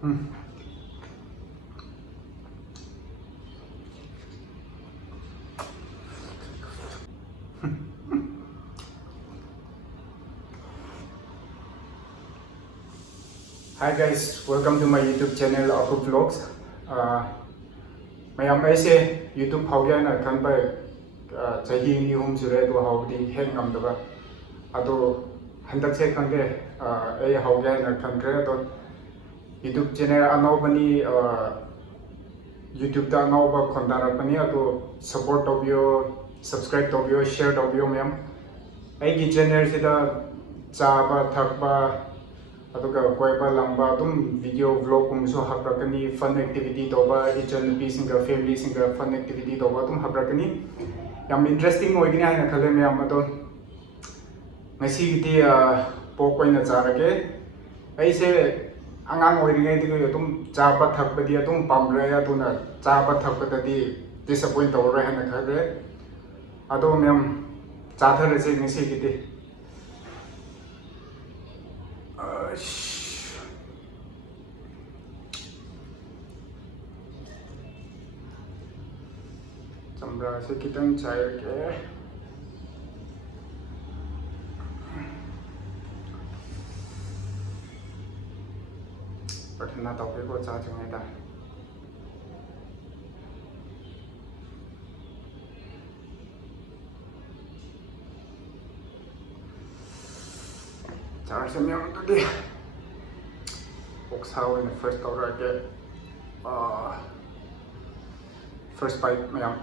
Hi guys, welcome to my YouTube channel Aku Vlogs. Mayam aise YouTube haugia na kan ba chahi ni hum sure to haudi heng ngam da ba ado handak se khange ai haugia na kan kre to YouTube channel anau bani YouTube da anau ba khondara bani ado support to bio subscribe to bio share to bio mayam ai gi channel se da cha ba thak ba aduga koiba lamba dum video vlog kum so haprakani fun activity toba ichon pisinga family singa fun activity toba dum haprakani yam interesting oigini haina khale me am adon ngasi giti po koina charage aise angang oiringai digo dum chaba thakpadi dum pamra ya tuna chaba thakpadi disappoint tawra haina khale ado mem chathar se ngasi giti Chambra se kitang chai ke pathna to ke ko cha chungai da char se me on to de how in the first order I get first bite mayam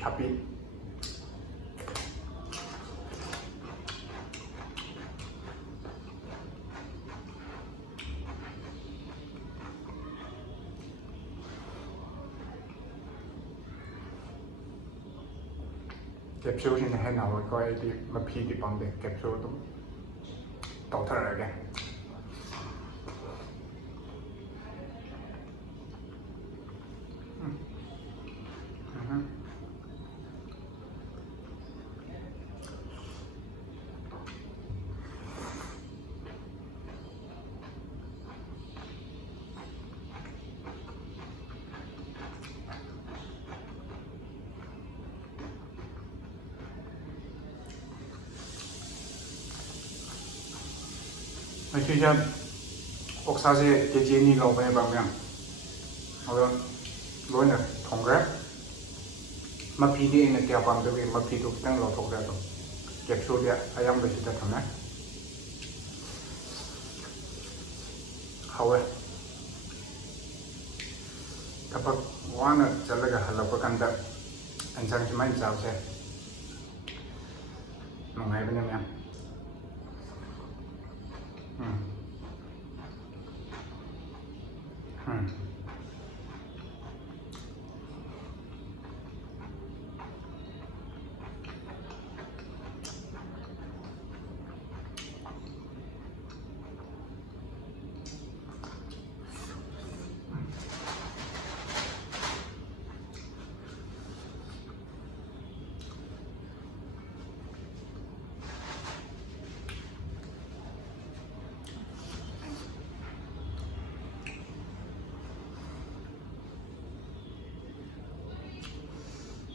happy capsule in the hand now có ai đi mà phi đi bằng để capsule đúng tàu thật là cái Nói chung là ốc sa sẽ cái gì ni lâu bên bằng miệng, rồi lối này thòng rác, mà phi đi này theo bằng cái mà phi thuộc tăng lâu thuộc ra rồi, kẹp số địa, ai ăn được thì thằng này, hậu ấy, các bạn muốn là chỉ là cái hạt lộc cái đó, anh sang chỉ mấy sao sẽ, một ngày bên em.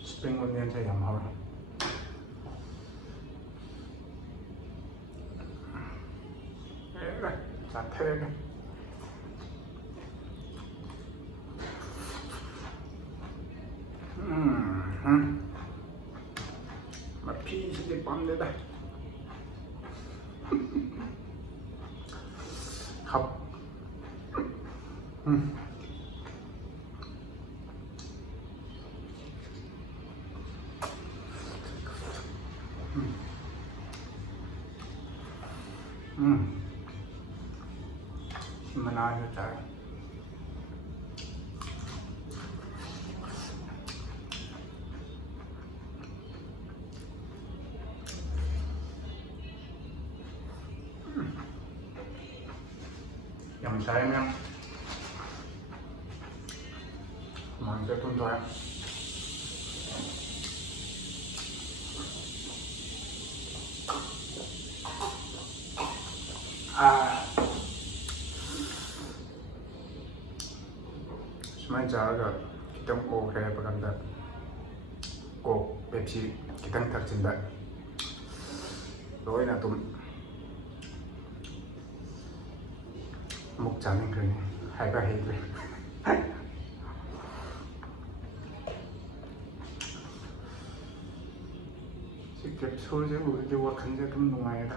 Spring onion sẽ yum hơn. Sạch thêm đây. Mà phi sẽ đi bấm đây đây. Khóc. Manalo tayo. Yang sayang yang 먼저 돈 더야. Semain jaga kita mau kayak berkanda, kok Pepsi kita tercinta, rồi là tụi mục trắng cái này hai ba hết rồi. 직접 소재 우리와 간제품 농아이다.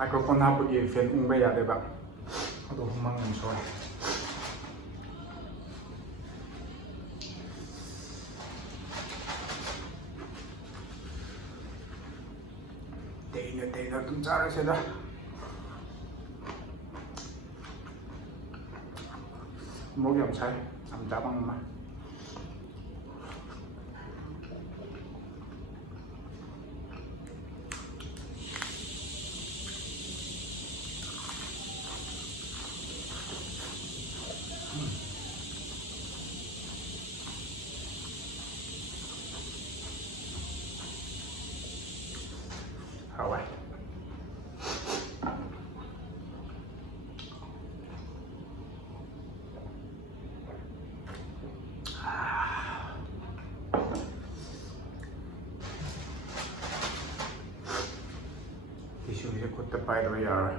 마이크로폰 하부기 팬 웅배야 돼봐. 또 흥망은 좋아. 때리나 좀 자르세다. 목이 엄청 암자방만. Rồi. Tisu 이제 곧 빠이 rồi rồi.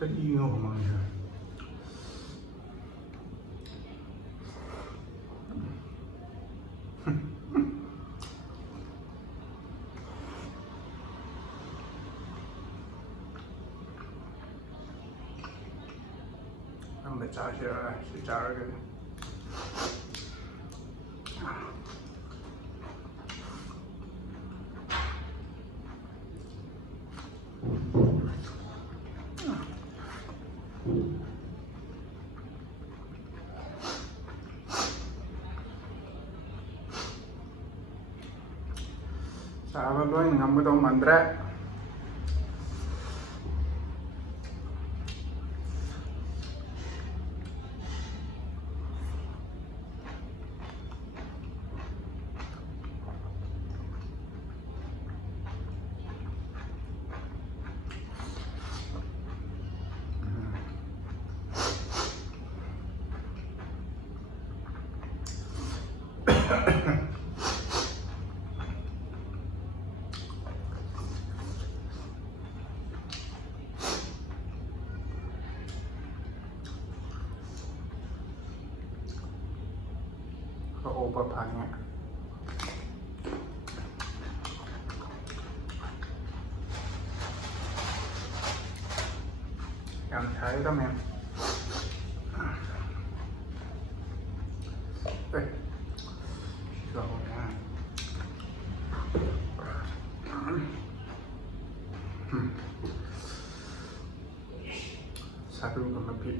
Cái yêu của mọi người. 한번 짜셔라, 짜르게. Sahabat lo yang ngambil dong mantra. Oberpannya yang saya itu men sudah Saruga mapi.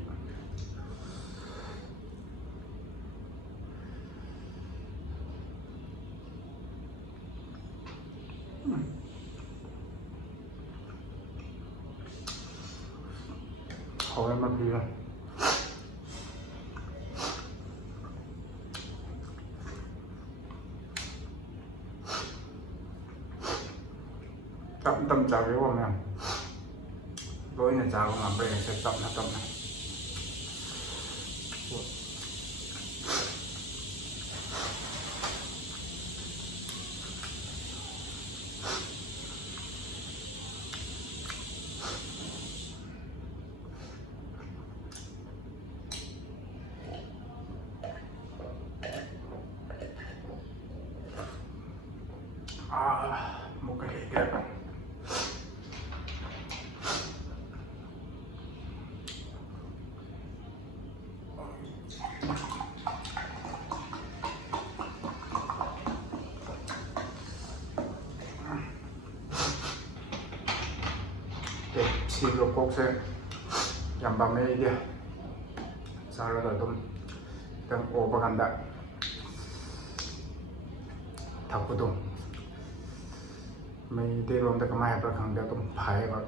Hoi mapi lah. Tâm chào với bọn em. Đối này chào con làm bên này sẽ tâm này. Một cái đẹp này. Sirup kokse yang bame dia sarah datum dan propaganda takudum mai de rom da kamai pra khang da tum phai ba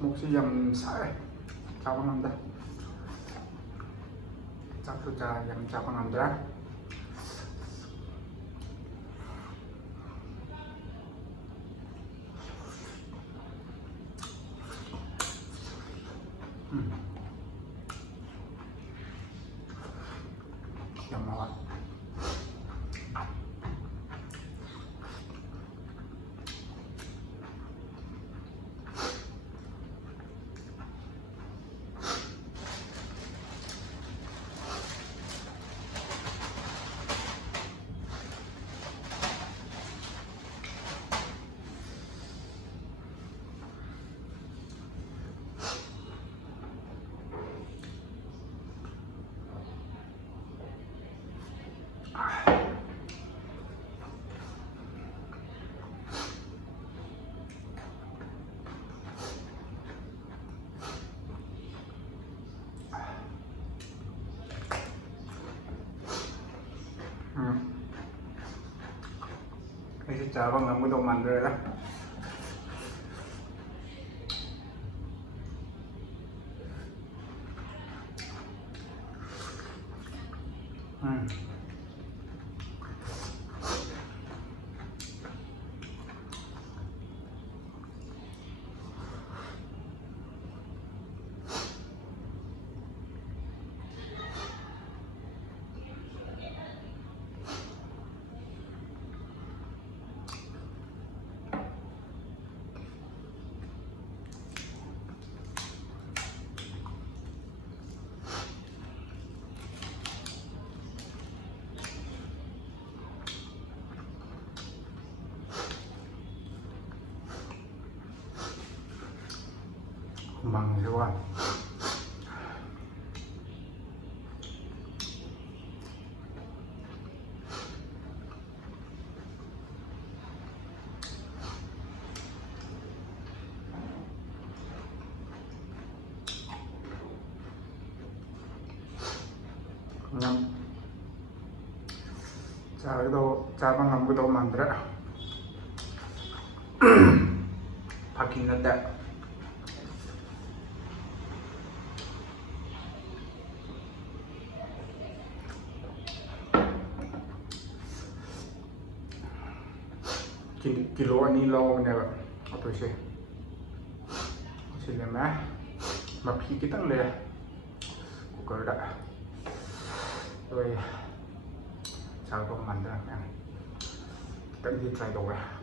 Mukse yam sai chawang amda chaksu cha yam chawang amda yam mawa Đây sẽ chả con ngắm cái đồ mặn rồi đó. Bằng các bạn. Ngâm cara ngâm cái đồ mandra pakin nada kilo ani lo ne ba apa sih Sileme mapi kitang le cooker đã rồi sao không mặn ra em tận đi try đồ ra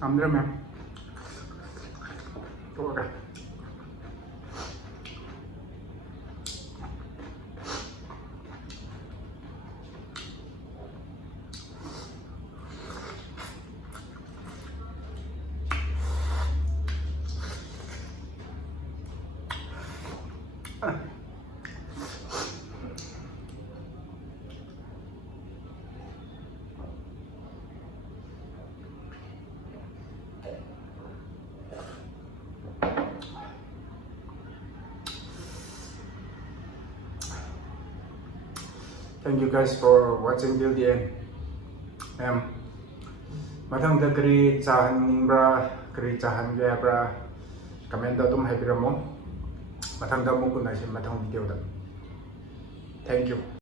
Ambil em tuh kan Thank you guys for watching till the end. Mathang da kari chahan ningbra, kari chahan gabra, comment da tum happy ramo. Mathang da mukun na sin mathang video da. Thank you.